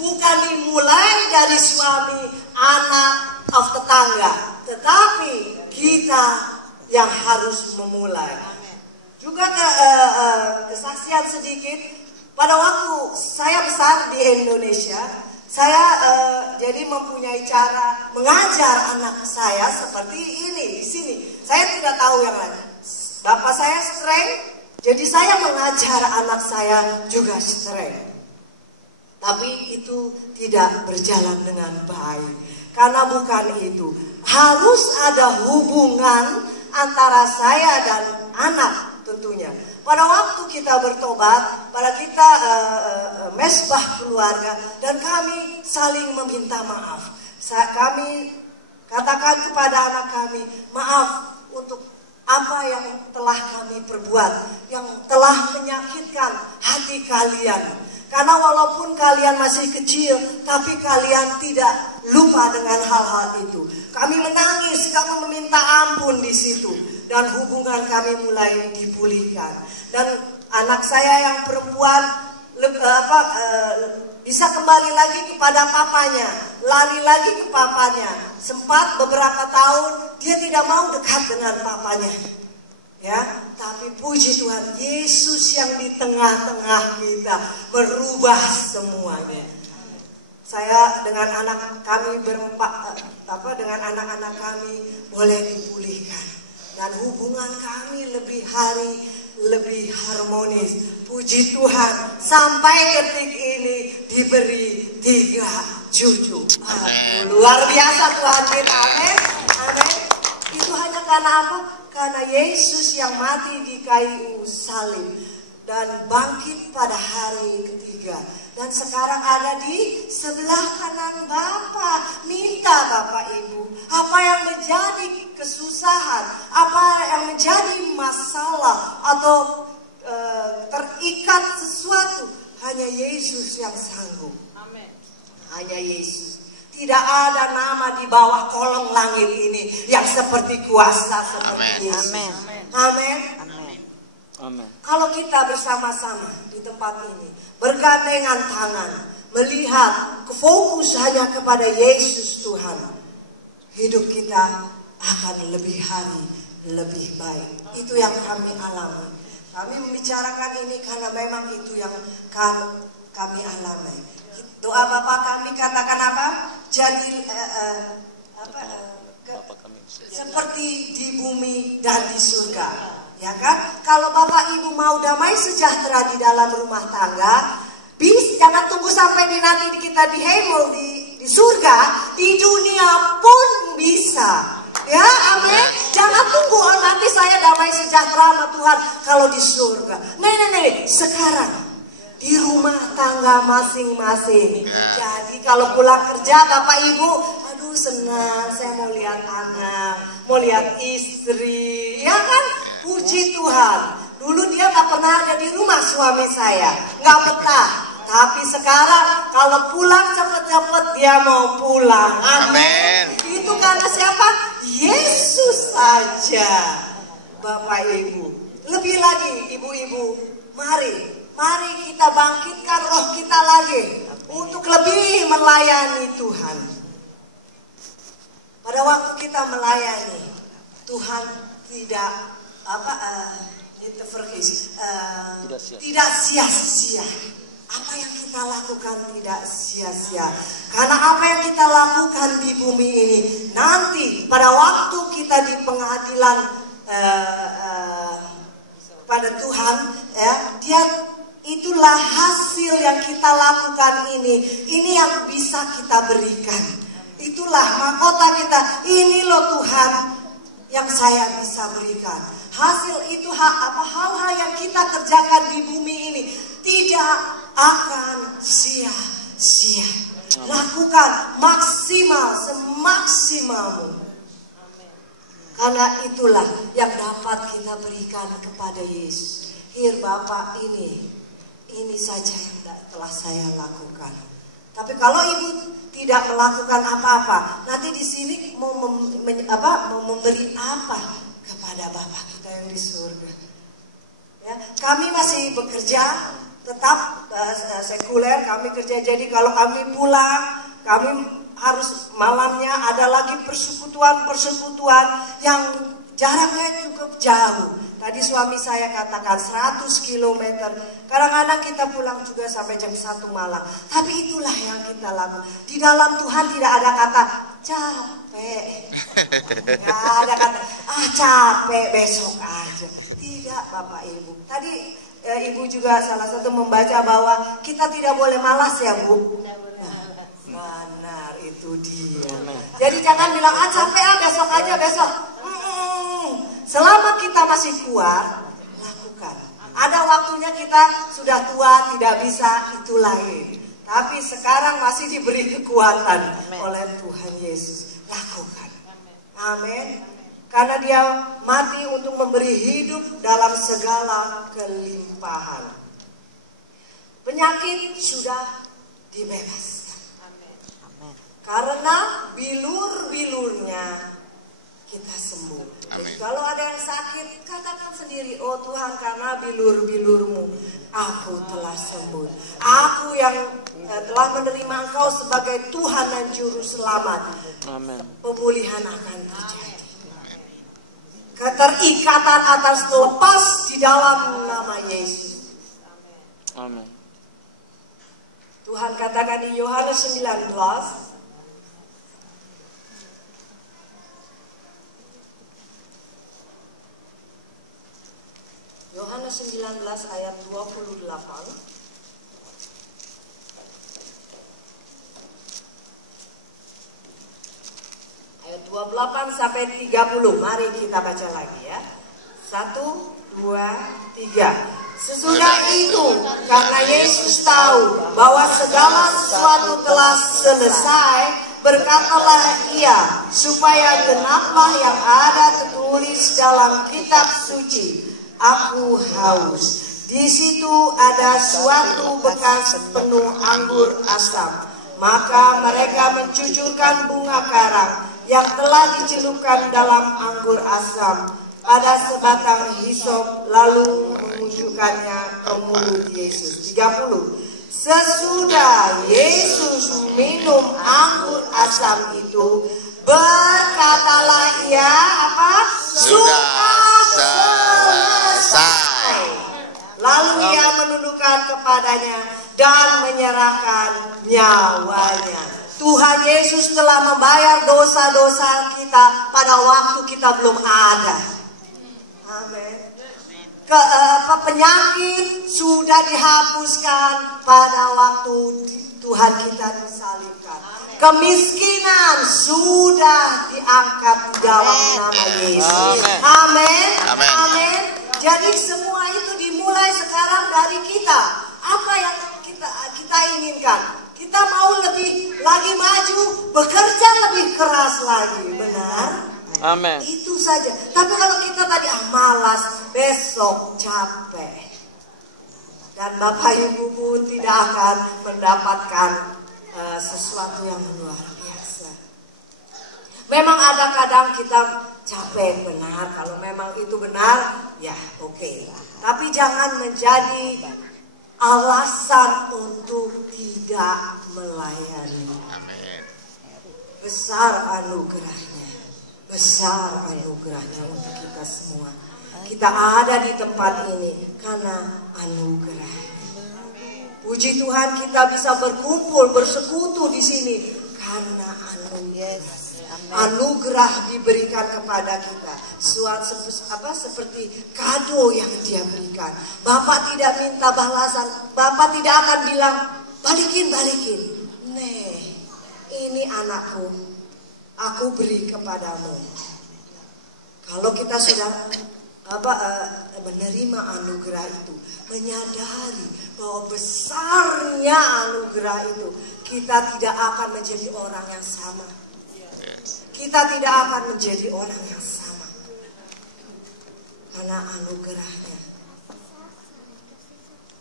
Bukan dimulai dari suami, anak, atau tetangga, tetapi kita yang harus memulai. Juga kesaksian sedikit, pada waktu saya besar di Indonesia, saya jadi mempunyai cara mengajar anak saya seperti ini di sini. Saya tidak tahu yang lain. Bapak saya strength, jadi saya mengajar anak saya juga strength. Tapi itu tidak berjalan dengan baik. Karena bukan itu. Harus ada hubungan antara saya dan anak tentunya. Pada waktu kita bertobat, pada kita mesbah keluarga, dan kami saling meminta maaf. Kami katakan kepada anak kami, maaf untuk apa yang telah kami perbuat, yang telah menyakitkan hati kalian. Karena walaupun kalian masih kecil, tapi kalian tidak lupa dengan hal-hal itu. Kami menangis, kami meminta ampun di situ. Dan hubungan kami mulai dipulihkan. Dan anak saya yang perempuan bisa kembali lagi kepada papanya. Lari lagi ke papanya. Sempat beberapa tahun dia tidak mau dekat dengan papanya. Ya, tapi puji Tuhan, Yesus yang di tengah-tengah kita berubah semuanya. Saya dengan anak kami dengan anak-anak kami boleh dipulihkan, dan hubungan kami lebih harmonis. Puji Tuhan, sampai detik ini diberi 3 cucu. Luar biasa Tuhan kita, amin. Amin. Itu hanya karena apa? Karena Yesus yang mati di kayu salib dan bangkit pada hari ketiga. Dan sekarang ada di sebelah kanan Bapa. Minta Bapak Ibu, apa yang menjadi kesusahan, apa yang menjadi masalah atau terikat sesuatu, hanya Yesus yang sanggup. Amin. Hanya Yesus. Tidak ada nama di bawah kolong langit ini yang seperti kuasa seperti Yesus. Amin. Amin. Amin. Kalau kita bersama-sama di tempat ini, bergandengan tangan, melihat fokus hanya kepada Yesus Tuhan, hidup kita akan lebih hari lebih baik. Itu yang kami alami. Kami membicarakan ini karena memang itu yang kami alami. Doa Bapa kami katakan apa? Jadi seperti di bumi dan di surga, ya kan? Kalau Bapak Ibu mau damai sejahtera di dalam rumah tangga, jangan tunggu sampai nanti kita di hemel di surga, di dunia pun bisa. Ya, amin. Jangan tunggu nanti saya damai sejahtera sama Tuhan kalau di surga. Nih, sekarang di rumah tangga masing-masing. Jadi kalau pulang kerja Bapak Ibu, aduh senang, saya mau lihat anak, mau lihat istri, ya kan? Puji Tuhan. Dulu dia gak pernah ada di rumah suami saya, gak betah. Tapi sekarang kalau pulang cepet-cepet dia mau pulang. Amin. Itu karena siapa? Yesus saja. Bapak Ibu. Lebih lagi ibu-ibu, mari kita bangkitkan roh kita lagi untuk lebih melayani Tuhan. Pada waktu kita melayani Tuhan tidak sia-sia. Apa yang kita lakukan tidak sia-sia. Karena apa yang kita lakukan di bumi ini, nanti pada waktu kita di pengadilan pada Tuhan, ya, itulah hasil yang kita lakukan ini yang bisa kita berikan. Itulah mahkota kita. Ini loh Tuhan yang saya bisa berikan. Hasil itu hal-hal yang kita kerjakan di bumi ini tidak akan sia-sia. Lakukan maksimal, semaksimalmu. Karena itulah yang dapat kita berikan kepada Yesus. Here Bapak, ini saja yang telah saya lakukan. Tapi kalau ibu tidak melakukan apa-apa, nanti di sini mau memberi apa kepada Bapak kita yang di surga? Ya, kami masih bekerja, tetap sekuler, kami kerja. Jadi kalau kami pulang, kami harus malamnya ada lagi persekutuan yang jaraknya cukup jauh. Tadi suami saya katakan 100 km. Kadang-kadang kita pulang juga sampai jam 1 malam. Tapi itulah yang kita lakukan. Di dalam Tuhan tidak ada kata capek. Tidak ada kata capek besok aja. Tidak Bapak Ibu. Tadi Ibu juga salah satu membaca bahwa kita tidak boleh malas ya Bu. Benar, itu dia. Jadi jangan bilang capek besok aja besok. Selama kita masih kuat, lakukan. Ada waktunya kita sudah tua, tidak bisa, itu lain. Tapi sekarang masih diberi kekuatan oleh Tuhan Yesus. Lakukan. Amin. Karena dia mati untuk memberi hidup dalam segala kelimpahan. Penyakit sudah dibebaskan. Karena bilur-bilurnya kita sembuh. Jadi kalau ada yang sakit, katakan sendiri, oh Tuhan, karena bilur-bilurmu aku telah sembuh. Aku yang telah menerima Engkau sebagai Tuhan dan Juru Selamat. Amen. Pemulihan akan terjadi. Keterikatan akan lepas di dalam nama Yesus. Amen. Tuhan katakan di Yohanes 19. Yohanes 19 ayat 28. Ayat 28 sampai 30. Mari kita baca lagi ya. 1, 2, 3. Sesudah itu, karena Yesus tahu bahwa segala sesuatu telah selesai, berkatalah ia, supaya genaplah yang ada tertulis dalam kitab suci. Aku haus. Di situ ada suatu bekas penuh anggur asam. Maka mereka mencucurkan bunga karang yang telah dicelupkan dalam anggur asam pada sebatang hisop, lalu memunculkannya ke mulut Yesus. 30. Sesudah Yesus minum anggur asam itu, berkatalah ia apa? Sudah selesai. Lalu ia menundukkan kepadanya dan menyerahkan nyawanya. Tuhan Yesus telah membayar dosa-dosa kita pada waktu kita belum ada. Amin. Penyakit sudah dihapuskan pada waktu Tuhan kita disalibkan. Kemiskinan sudah diangkat di dalam nama Yesus. Amin. Amin. Jadi semua itu dimulai sekarang dari kita. Apa yang kita inginkan? Kita mau lebih lagi maju, bekerja lebih keras lagi, benar? Amin. Itu saja. Tapi kalau kita tadi malas, besok capek, dan Bapak Ibu pun tidak akan mendapatkan sesuatu yang luar biasa. Memang ada kadang kita capek, benar. Kalau memang itu benar, ya oke. Tapi jangan menjadi alasan untuk tidak melayani. Besar anugerahnya. Besar anugerahnya untuk kita semua. Kita ada di tempat ini karena anugerah. Puji Tuhan kita bisa berkumpul, bersekutu di sini karena anugerah. Anugerah diberikan kepada kita. Seperti kado yang dia berikan. Bapak tidak minta balasan. Bapak tidak akan bilang balikin. Nih, ini anakku, aku beri kepadamu. Kalau kita sudah menerima anugerah itu, menyadari bahwa besarnya anugerah itu, kita tidak akan menjadi orang yang sama. Kita tidak akan menjadi orang yang sama karena anugerahnya.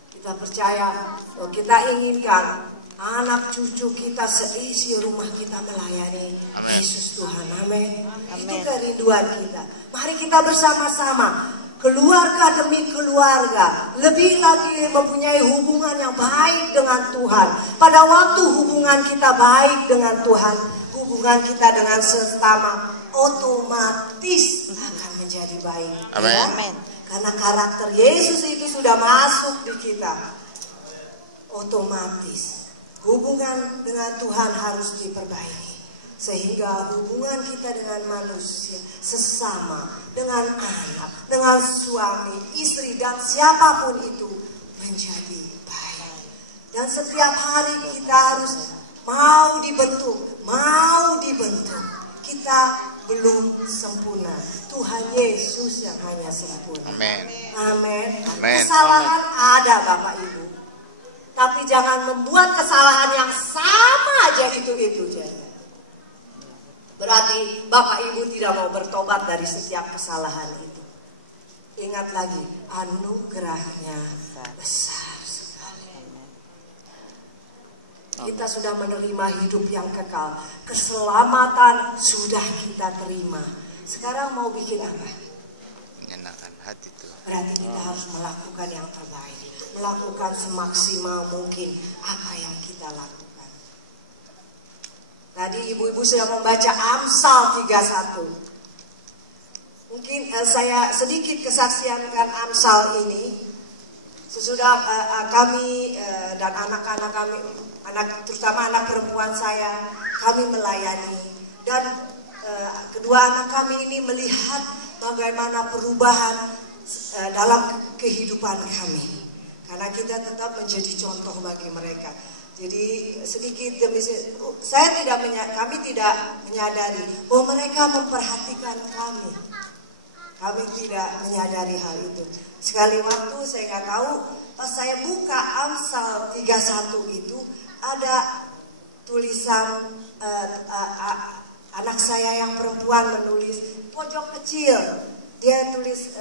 Kita percaya bahwa kita inginkan anak cucu kita seisi rumah kita melayani Yesus Tuhan. Amin. Itu kerinduan kita. Mari kita bersama-sama keluarga demi keluarga, lebih lagi mempunyai hubungan yang baik dengan Tuhan. Pada waktu hubungan kita baik dengan Tuhan, hubungan kita dengan sesama otomatis akan menjadi baik. Amin. Ya? Karena karakter Yesus itu sudah masuk di kita. Otomatis hubungan dengan Tuhan harus diperbaiki. Sehingga hubungan kita dengan manusia, sesama, dengan anak, dengan suami, istri, dan siapapun itu menjadi baik. Dan setiap hari kita harus mau dibentuk. Kita belum sempurna. Tuhan Yesus yang hanya sempurna. Amin. Kesalahan ada Bapak Ibu. Tapi jangan membuat kesalahan yang sama aja itu saja. Berarti Bapak Ibu tidak mau bertobat dari setiap kesalahan itu. Ingat lagi, anugerahnya besar sekali. Kita sudah menerima hidup yang kekal. Keselamatan sudah kita terima. Sekarang mau bikin apa? Menyenangkan hati Tuhan. Berarti kita harus melakukan yang terbaik. Melakukan semaksimal mungkin apa yang kita lakukan. Tadi ibu-ibu sudah membaca Amsal 31. Mungkin saya sedikit kesaksiankan Amsal ini. Sesudah kami dan anak-anak kami, terutama anak perempuan saya, kami melayani. Dan kedua anak kami ini melihat bagaimana perubahan dalam kehidupan kami. Karena kita tetap menjadi contoh bagi mereka. Jadi sedikit demi kami tidak menyadari bahwa mereka memperhatikan kami. Kami tidak menyadari hal itu. Sekali waktu saya nggak tahu, pas saya buka Amsal 31 itu ada tulisan anak saya yang perempuan menulis pojok kecil. Dia tulis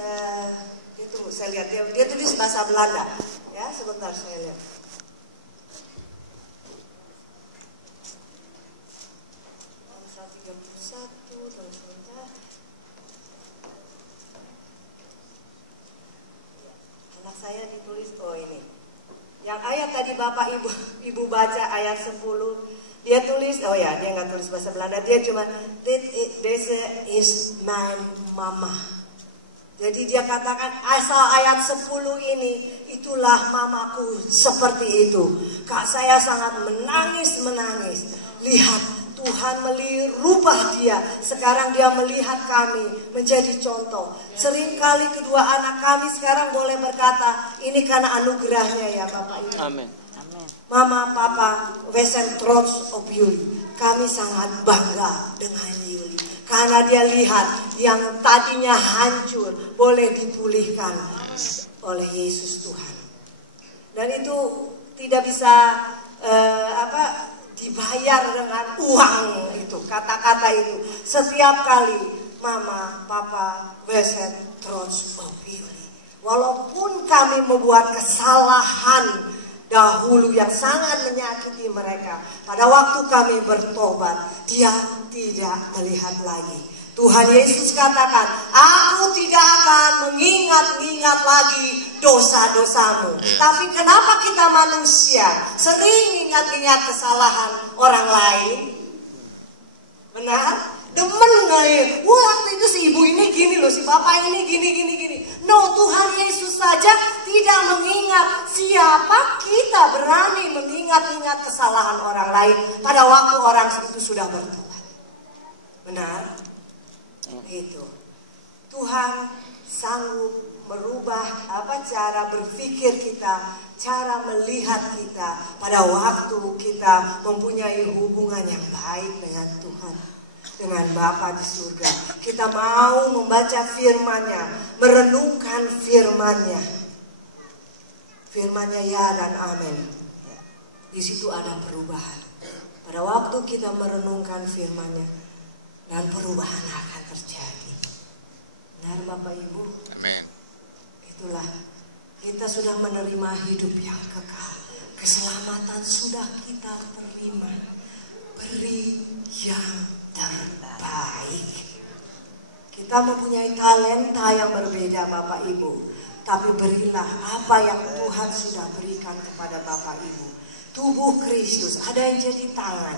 itu saya lihat dia tulis bahasa Belanda. Ya, sebentar saya lihat. Amsal 31, tunggu sebentar. Anak saya ditulis, oh ini. Yang ayat tadi Bapak Ibu baca ayat 10. Dia tulis, oh ya, dia nggak tulis bahasa Belanda. Dia cuma, this is my mama. Jadi dia katakan asal ayat 10 ini, itulah mamaku seperti itu. Kak saya sangat menangis. Lihat Tuhan merubah dia. Sekarang dia melihat kami menjadi contoh. Seringkali kedua anak kami sekarang boleh berkata, ini karena anugerahnya ya Bapak Ibu. Amin. Mama, Papa, we send trots of Yuli. Kami sangat bangga dengan Yuli. Karena dia lihat yang tadinya hancur boleh dipulihkan oleh Yesus Tuhan. Dan itu tidak bisa dibayar dengan uang itu, kata-kata itu. Setiap kali Mama, Papa, Weset, Trots, Yuli. Walaupun kami membuat kesalahan dahulu yang sangat menyakiti mereka, pada waktu kami bertobat, dia tidak melihat lagi. Tuhan Yesus katakan, aku tidak akan mengingat-ingat lagi dosa-dosamu. Tapi kenapa kita manusia sering ingat-ingat kesalahan orang lain? Benar? Demen nggak? Waktu itu si ibu ini gini loh, si bapak ini gini. No, Tuhan Yesus saja tidak mengingat. Siapa kita berani mengingat-ingat kesalahan orang lain pada waktu orang itu sudah bertobat? Benar? Itu. Tuhan sanggup merubah cara berpikir kita, cara melihat kita pada waktu kita mempunyai hubungan yang baik dengan Tuhan, dengan Bapa di surga. Kita mau membaca firman-Nya, merenungkan firman-Nya. Firman-Nya ya dan amin. Di situ ada perubahan. Pada waktu kita merenungkan firman-Nya, dan perubahan akan terjadi. Benar Bapak Ibu? Amin. Itulah, kita sudah menerima hidup yang kekal. Keselamatan sudah kita terima. Beri yang terbaik. Kita mempunyai talenta yang berbeda Bapak Ibu. Tapi berilah apa yang Tuhan sudah berikan kepada Bapak Ibu. Tubuh Kristus, ada yang jadi tangan,